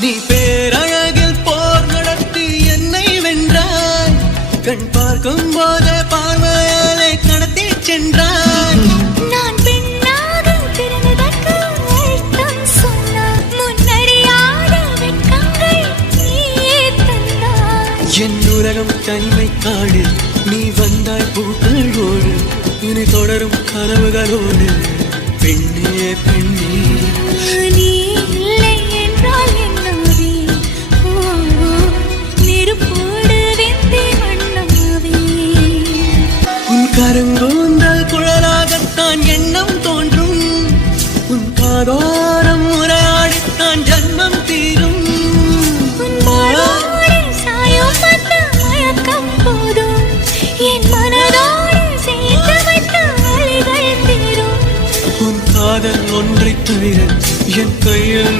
நீ பேரழகில் போர் நடத்தி என்னை வென்றாய். கண் பார்க்கும் போதே பார்வையாலே கடத்தி சென்றாய். நான் பெண்ணாக பிறந்ததற்கு அர்த்தம் சொன்னாய். முன்னறியாத வெட்கங்கள் நீயே தந்தாய். என் உலகம் தனிமை காடு. நீ வந்தாய் பூக்களோடு. இனி தொடரும் கனவுகளோடு. பெண்ணே பெண்ணே நீ இல்லை என்றால் என்னாவே? நெருப்போடு வெந்தே மண்ணாவே. உன் கருங்கூந்தல் குழலாகத்தான் எண்ணம் தோன்றும். உன் காதோரம் உரையாடித்தான் ஜன்மம் தீரும். உன் மாறோடு சாயும் அந்த மயக்கம் போதும். என் மனதோடு சேர்த்து வைத்த வலிகள் தீரும். உன் காதல் ஒன்றை தவிர என் கையில்